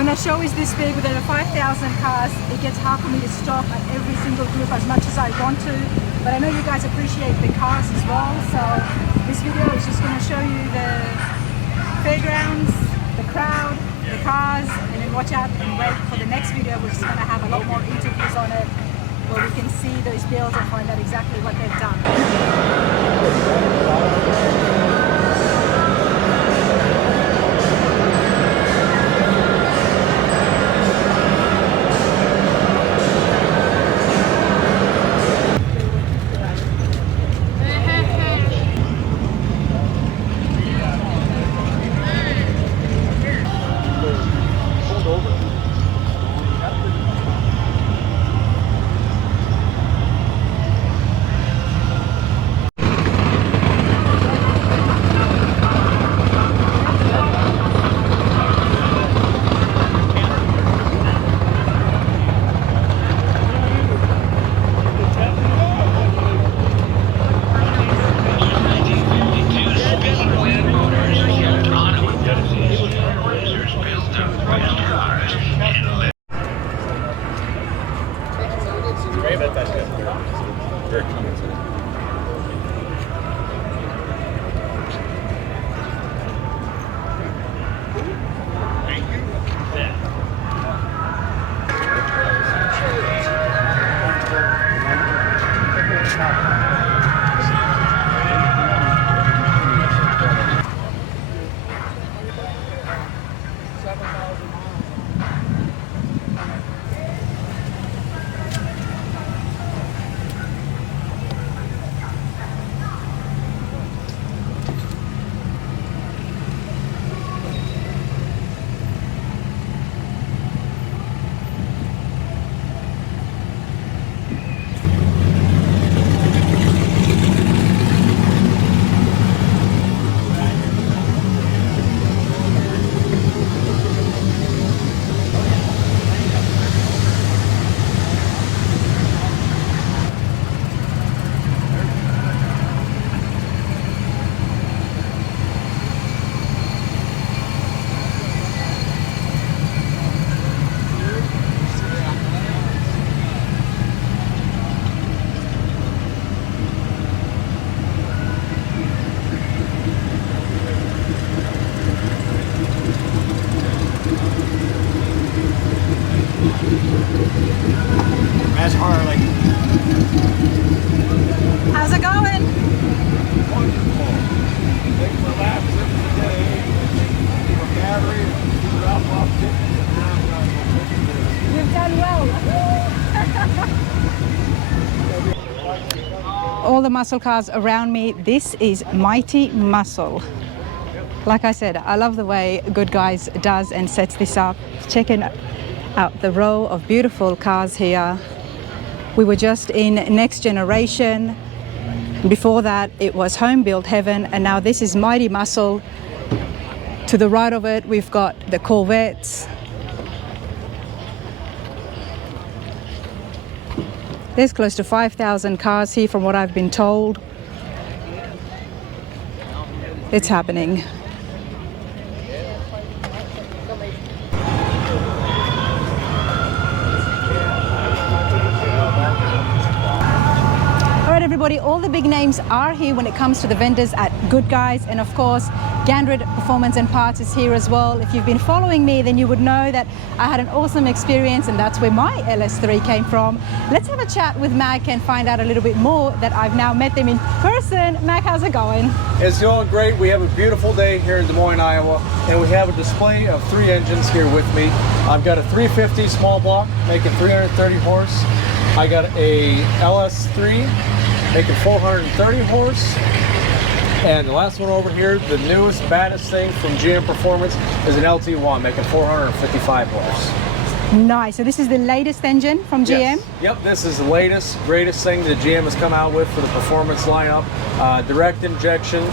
when a show is this big with over 5,000 cars, it gets hard for me to stop at every single group as much as I want to. But I know you guys appreciate the cars as well, so this video is just going to show you the fairgrounds, the crowd, the cars, and then watch out and wait for the next video, which is going to have a lot more interviews on it, where we can see those builds and find out exactly what they've done. That's Harley. How's it going? Wonderful. Thanks for laughing today. For battery, drop off tickets. You've done well. All the muscle cars around me. This is Mighty Muscle. Like I said, I love the way Goodguys does and sets this up. Checking out the row of beautiful cars here. We were just in Next Generation. Before that, it was Home Built Heaven, and now this is Mighty Muscle. To the right of it, we've got the Corvettes. There's close to 5,000 cars here from what I've been told. It's happening. Everybody, all the big names are here when it comes to the vendors at Goodguys, and of course Gandred Performance and Parts is here as well. If you've been following me, then you would know that I had an awesome experience, and that's where my LS3 came from. Let's have a chat with Mac and find out a little bit more that I've now met them in person. Mac, how's it going? It's going great. We have a beautiful day here in Des Moines, Iowa, and we have a display of 3 engines here with me. I've got a 350 small block making 330 horse. I got a LS3 making 430 horse, and the last one over here, the newest, baddest thing from GM Performance, is an LT1 making 455 horse. Nice. So this is the latest engine from GM? Yes. Yep, this is the latest, greatest thing that GM has come out with for the performance lineup. Direct injection,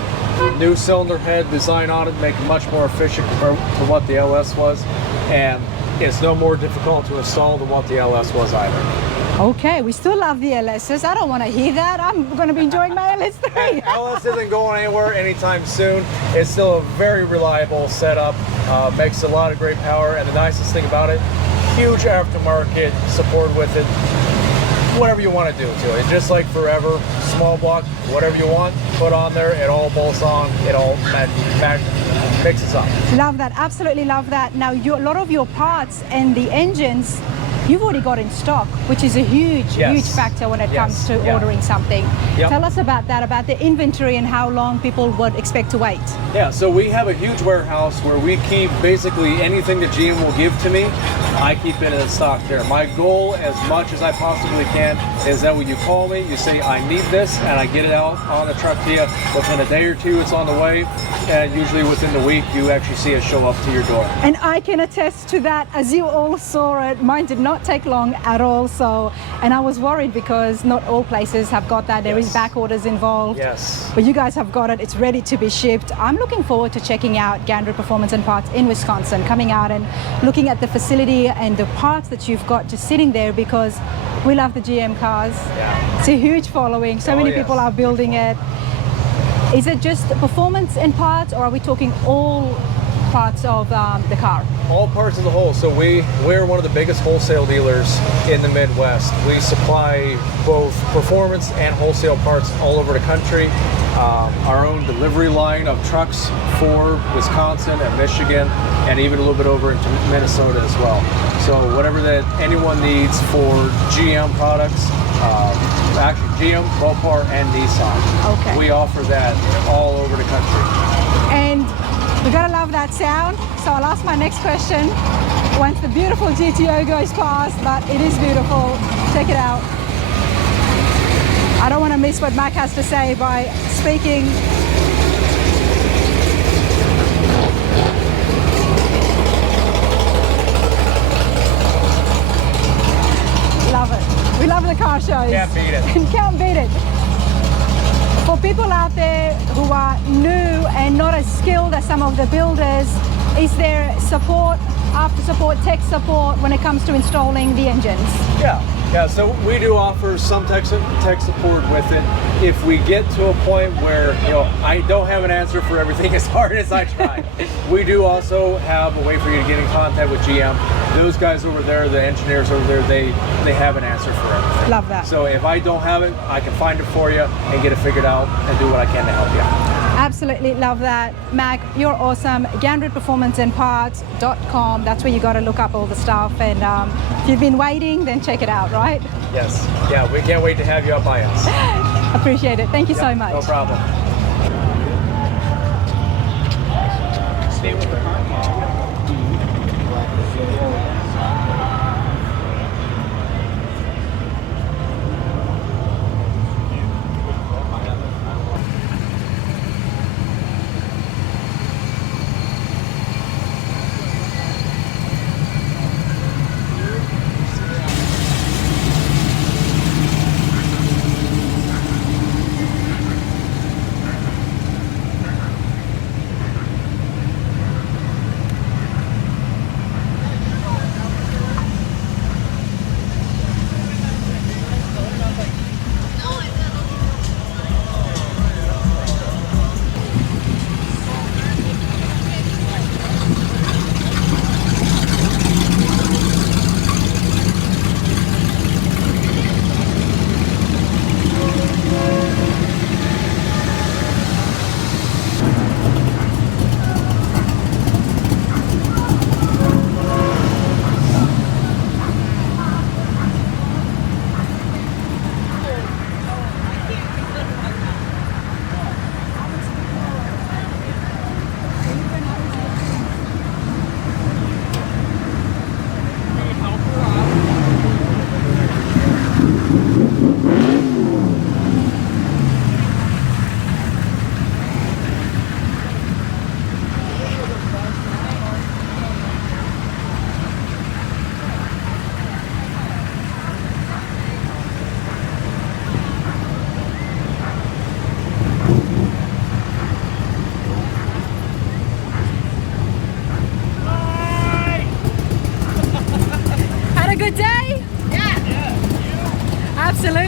new cylinder head design on it, make it much more efficient compared to what the LS was, and it's no more difficult to install than what the LS was either. Okay, we still love the LSs. I don't want to hear that. I'm going to be enjoying my LS3. LS isn't going anywhere anytime soon. It's still a very reliable setup. Makes a lot of great power, and the nicest thing about it, huge aftermarket support with it. Whatever you want to do to it, just like forever, small block, whatever you want, put on there. It all bolts on. It all mixes up. Love that. Absolutely love that. Now, a lot of your parts and the engines you've already got in stock, which is a huge factor when it comes to ordering something. Yep. Tell us about that, about the inventory and how long people would expect to wait. Yeah, so we have a huge warehouse where we keep basically anything that GM will give to me, I keep it in stock there. My goal, as much as I possibly can, is that when you call me, you say, I need this, and I get it out on the truck to you. Within a day or two, it's on the way, and usually within the week, you actually see it show up to your door. And I can attest to that. As you all saw it, mine did not take long at all. So, and I was worried because not all places have got that. There is back orders involved. Yes. But you guys have got it. It's ready to be shipped. I'm looking forward to checking out Gandry Performance and Parts in Wisconsin, coming out and looking at the facility and the parts that you've got just sitting there, because we love the GM cars. Yeah. It's a huge following. So many people are building it. Is it just performance and parts, or are we talking all parts of the car? All parts of the whole. So we're one of the biggest wholesale dealers in the Midwest. We supply both performance and wholesale parts all over the country. Our own delivery line of trucks for Wisconsin and Michigan, and even a little bit over into Minnesota as well. So whatever that anyone needs for GM products, actually GM, Mopar, and Nissan. Okay. We offer that all over the country. And we gotta love that sound. So I'll ask my next question once the beautiful GTO goes past, but it is beautiful. Check it out. I don't want to miss what Mac has to say by speaking. Love it. We love the car shows. Can't beat it. Can't beat it. For people out there who are new and not as skilled as some of the builders, is there support, after support, tech support when it comes to installing the engines? Yeah, so we do offer some tech support with it. If we get to a point where, I don't have an answer for everything as hard as I try, we do also have a way for you to get in contact with GM. Those guys over there, the engineers over there, they have an answer for everything. Love that. So if I don't have it, I can find it for you and get it figured out and do what I can to help you out. Absolutely love that. Mac, you're awesome. GandryPerformanceandParts.com. That's where you got to look up all the stuff. And if you've been waiting, then check it out, right? Yes. Yeah, we can't wait to have you up by us. Appreciate it. Thank you so much. No problem. Stay with the car.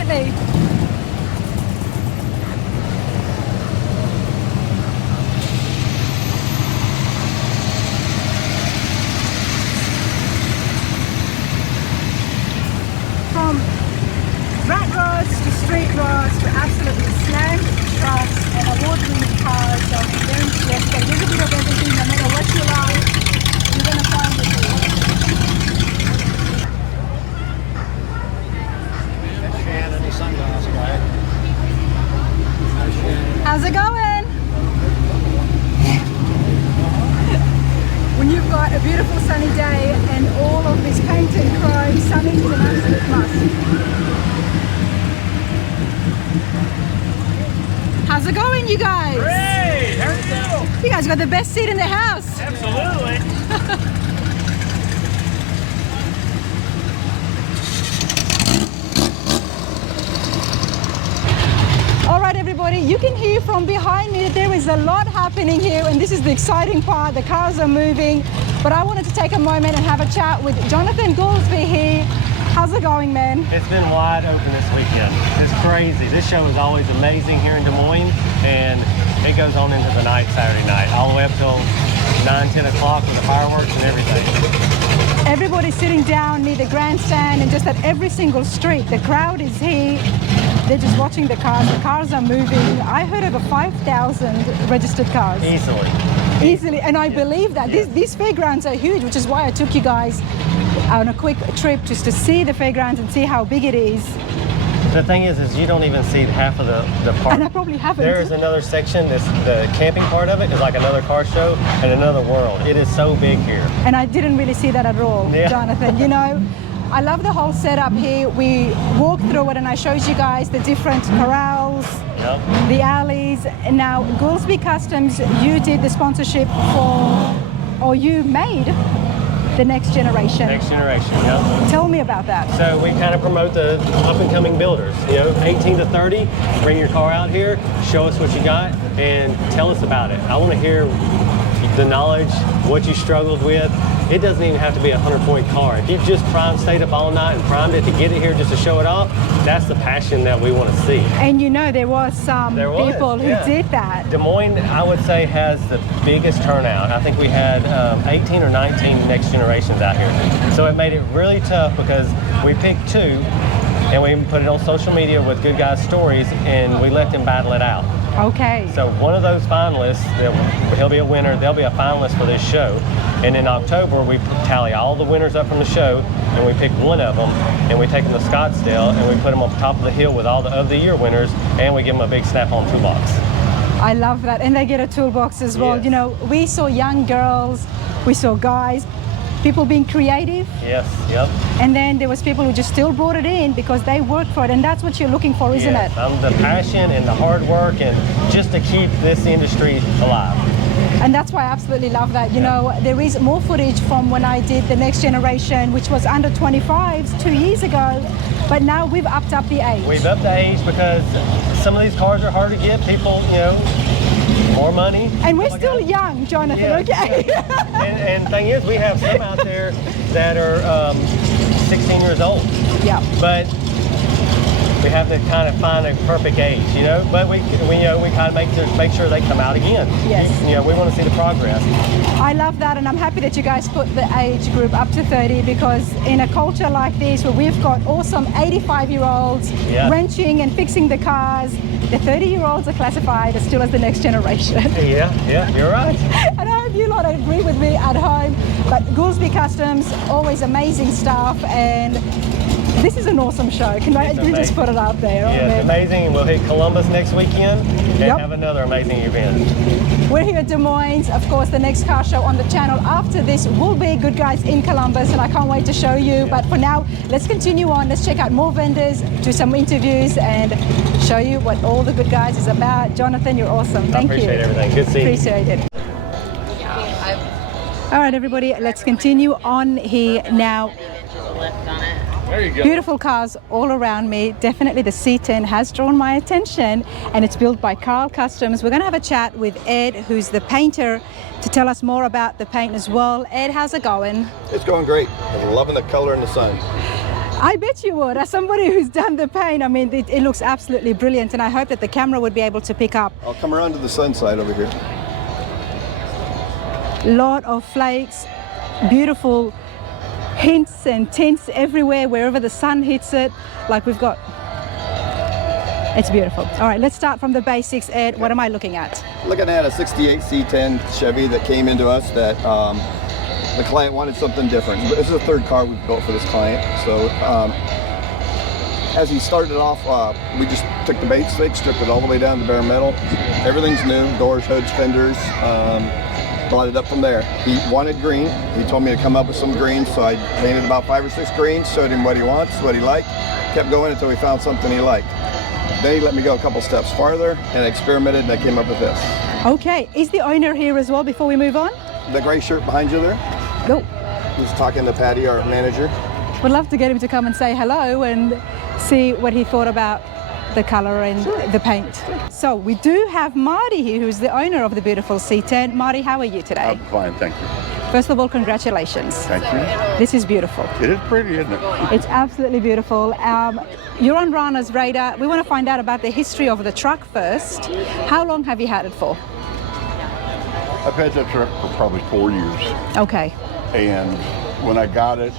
me. From rat roads to street roads to absolutely slammed trucks and award-winning cars. So they're just a little bit of everything. No matter what you like, you're going to find it here. How's it going? When you've got a beautiful sunny day and all of this paint and chrome, sunny is an absolute must. How's it going, you guys? Great! How are you? You guys got the best seat in the house. Absolutely. All right, everybody, you can hear from behind me that there is a lot happening here, and this is the exciting part. The cars are moving, but I wanted to take a moment and have a chat with Jonathan Goolsby here. How's it going, man? It's been wide open this weekend. It's crazy. This show is always amazing here in Des Moines, and it goes on into the night Saturday night, all the way up till 9, 10 o'clock with the fireworks and everything. Everybody's sitting down near the grandstand, and just at every single street, the crowd is here. They're just watching the cars. The cars are moving. I heard over 5,000 registered cars. Easily, and I believe that. Yeah. These fairgrounds are huge, which is why I took you guys on a quick trip just to see the fairgrounds and see how big it is. The thing is you don't even see half of the park. And I probably haven't. There is another section, the camping part of it is like another car show and another world. It is so big here. And I didn't really see that at all, Yeah. Jonathan. You know, I love the whole setup here. We walked through it and I showed you guys the different corrals, Yep. the alleys. And now, Goolsby Customs, you did the sponsorship for, or you made the next generation. Next generation, yep. Tell me about that. So we kind of promote the up-and-coming builders, 18 to 30, bring your car out here, show us what you got, and tell us about it. I want to hear the knowledge, what you struggled with. It doesn't even have to be a 100-point car. If you just stayed up all night and primed it to get it here just to show it off, that's the passion that we want to see. And you know, there was some people who did that. Des Moines, I would say, has the biggest turnout. I think we had 18 or 19 next generations out here. So it made it really tough because we picked 2 and we put it on social media with Goodguys stories and we let them battle it out. Okay. So one of those finalists, he'll be a winner, they'll be a finalist for this show. And in October, we tally all the winners up from the show, and we pick one of them, and we take them to Scottsdale, and we put them on top of the hill with all the of the year winners, and we give them a big snap-on toolbox. I love that. And they get a toolbox as well. Yes. You know, we saw young girls, we saw guys, people being creative. Yes, yep. And then there was people who just still brought it in because they worked for it, and that's what you're looking for, isn't Yes, it? The passion and the hard work and just to keep this industry alive. And that's why I absolutely love that. You know, there is more footage from when I did the next generation, which was under 25s 2 years ago, but now we've upped up the age. We've upped the age because some of these cars are hard to get. People, more money. And we're still young, Jonathan, Yeah. okay? And thing is, we have some out there that are 16 years old. Yeah. But we have to kind of find a perfect age, But we kind of make sure they come out again. Yes. We want to see the progress. I love that, and I'm happy that you guys put the age group up to 30 because in a culture like this where we've got awesome 85-year-olds wrenching and fixing the cars, the 30-year-olds are classified as still as the next generation. Yeah, you're right. And I hope you lot agree with me at home, but Goolsby Customs, always amazing stuff, and this is an awesome show. Can I just put it out there? Yeah, it's amazing. And we'll hit Columbus next weekend and Yep. have another amazing event. We're here at Des Moines. Of course, the next car show on the channel after this will be Goodguys in Columbus, and I can't wait to show you. But for now, let's continue on. Let's check out more vendors, do some interviews, and show you what all the Goodguys is about. Jonathan, you're awesome. Thank you. I appreciate everything. Good seeing you. Appreciate it. All right, everybody, let's continue on here now. There you go. Beautiful cars all around me. Definitely the C10 has drawn my attention, and it's built by Carl Customs. We're going to have a chat with Ed, who's the painter, to tell us more about the paint as well. Ed, how's it going? It's going great. I'm loving the color and the sun. I bet you would. As somebody who's done the paint, I mean, it looks absolutely brilliant, and I hope that the camera would be able to pick up. I'll come around to the sun side over here. Lot of flakes, beautiful hints and tints everywhere, wherever the sun hits it. Like we've got, it's beautiful. All right, let's start from the basics. Ed, what am I looking at? Looking at a 68 C10 Chevy that came into us that the client wanted something different. This is the third car we've built for this client. So as he started off, we just took the bait stick, stripped it all the way down to bare metal. Everything's new, doors, hoods, fenders. Brought it up from there. He wanted green. He told me to come up with some greens, so I painted about 5 or 6 greens, showed him what he wants, what he liked, kept going until we found something he liked. Then he let me go a couple steps farther and experimented, and I came up with this. Okay, is the owner here as well before we move on? The gray shirt behind you there? Go. He's talking to Patty, our manager. Would love to get him to come and say hello and see what he thought about the color and the paint. So we do have Marty here, who's the owner of the beautiful C10. Marty, how are you today? I'm fine, thank you. First of all, congratulations. Thank you. This is beautiful. It is pretty, isn't it? It's absolutely beautiful. You're on Rana's radar. We want to find out about the history of the truck first. How long have you had it for? I've had that truck for probably 4 years. Okay. And when I got it,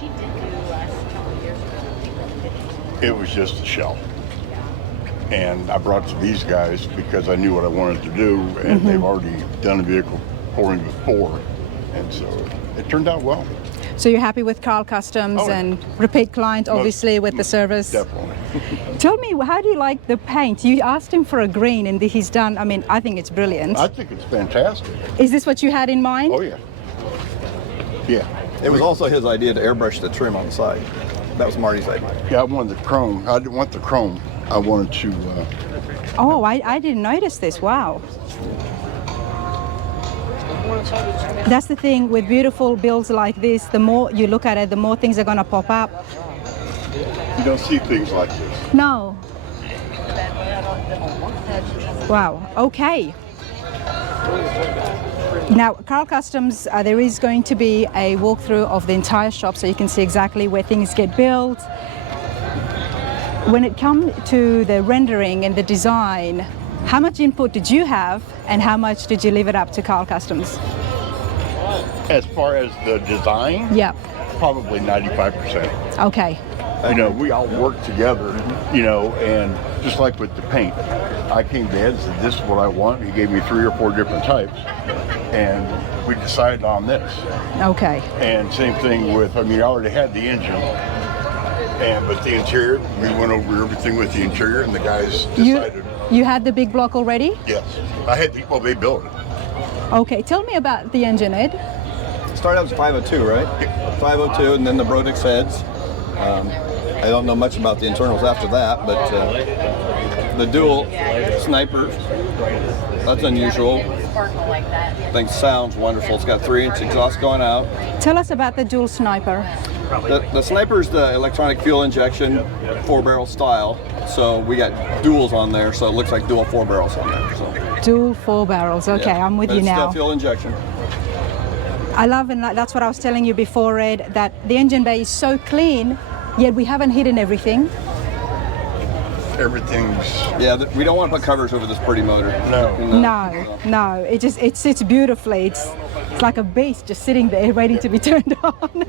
it was just a shell. And I brought it to these guys because I knew what I wanted to do, and they've already done a vehicle for me before. And so it turned out well. So you're happy with Carl Customs and repeat client, obviously, with the service? Definitely. Tell me, how do you like the paint? You asked him for a green, and he's done, I mean, I think it's brilliant. I think it's fantastic. Is this what you had in mind? Oh, yeah. Yeah. It was also his idea to airbrush the trim on the side. That was Marty's idea. Yeah, I wanted the chrome. I didn't want the chrome. I wanted to... Oh, I didn't notice this. Wow. That's the thing with beautiful builds like this. The more you look at it, the more things are going to pop up. You don't see things like this. No. Wow. Okay. Now, Carl Customs, there is going to be a walkthrough of the entire shop so you can see exactly where things get built. When it comes to the rendering and the design, how much input did you have and how much did you leave it up to Carl Customs? As far as the design, Yeah. probably 95%. Okay. You know, we all work together, you know, and just like with the paint, I came to Ed and said, this is what I want. He gave me 3 or 4 different types, and we decided on this. Okay. And same thing with, I mean, I already had the engine, but the interior, we went over everything with the interior, and the guys decided. You had the big block already? Yes. I had the, well, they built it. Okay, tell me about the engine, Ed. Started out as 502, right? 502, and then the Brodix heads. I don't know much about the internals after that, but the dual sniper, that's unusual. I think sounds wonderful. It's got 3-inch exhaust going out. Tell us about the dual sniper. The sniper's the electronic fuel injection 4-barrel style, so we got duals on there, so it looks like dual 4 barrels on there. So. Dual 4 barrels. Okay, Yeah, I'm with but you it's now. still fuel injection. I love, and that's what I was telling you before, Ed, that the engine bay is so clean, yet we haven't hidden everything. Everything's... Yeah, we don't want to put covers over this pretty motor. No. It sits beautifully. It's like a beast just sitting there waiting to be turned on.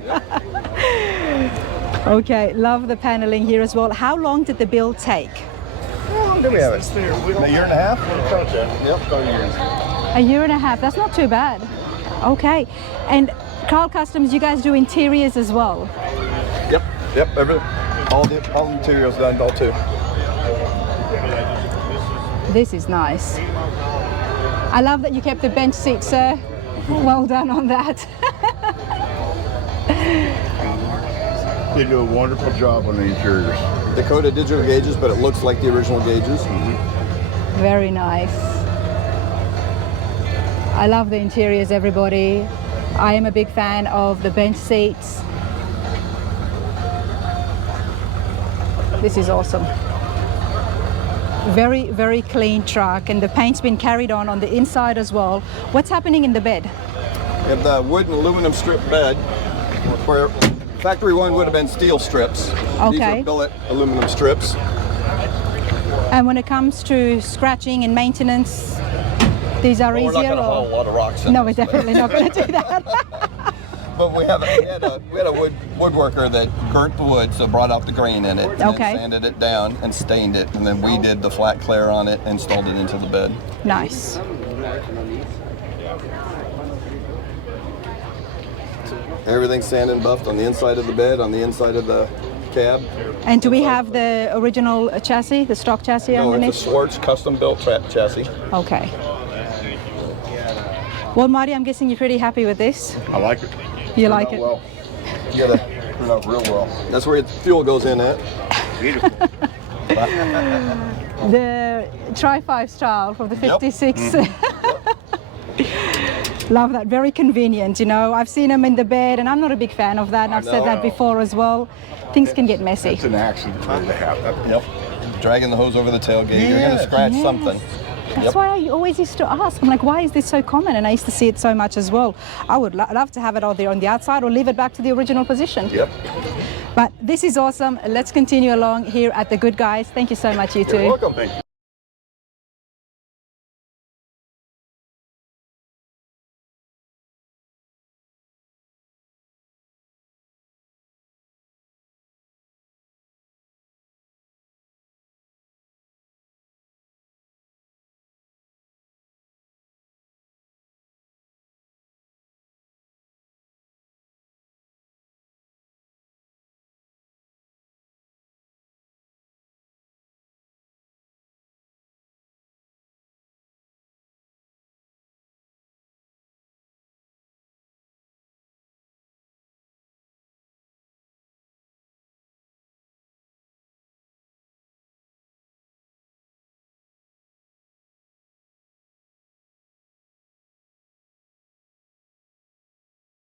Okay, love the paneling here as well. How long did the build take? How long do we have it? A year and a half? Yep, about a year. A year and a half. That's not too bad. Okay, and Carl Customs, you guys do interiors as well? Yep, all the materials done, all too. This is nice. I love that you kept the bench seat, sir. Well done on that. They do a wonderful job on the interiors. Dakota digital gauges, but it looks like the original gauges. Very nice. I love the interiors, everybody. I am a big fan of the bench seats. This is awesome. Very, very clean truck, and the paint's been carried on the inside as well. What's happening in the bed? We have the wood and aluminum strip bed where Factory one would have been steel strips. These Okay. are billet aluminum strips. And when it comes to scratching and maintenance, these are Well, we're not easier? going to haul a lot of rocks in No, this we're definitely not going to do that. But we had a woodworker that burnt the wood, so brought out the grain in it, and Okay. then sanded it down and stained it, and then we did the flat clear on it and installed it into the bed. Nice. Everything's sanded and buffed on the inside of the bed, on the inside of the cab. And do we have the original chassis, the stock chassis No, underneath? it's a Schwartz custom built chassis. Okay. Well, Marty, I'm guessing you're pretty happy with this. I like it. You like it? Well, you gotta turn out real well. That's where the fuel goes in at. Beautiful. The Tri-5 style from the Yep. 56. Love that, very convenient, you know. I've seen them in the bed and I'm not a big fan of that, and I've said that before as well. Things can get messy. It's an accident waiting to happen. Yep. Dragging the hose over the tailgate, you're gonna scratch Yes. something. That's Yep. why I always used to ask. I'm like, why is this so common? And I used to see it so much as well. I would love to have it either on the outside or leave it back to the original position. Yep. But this is awesome. Let's continue along here at the Good Guys. Thank you so much, you two. You're welcome. Thank you.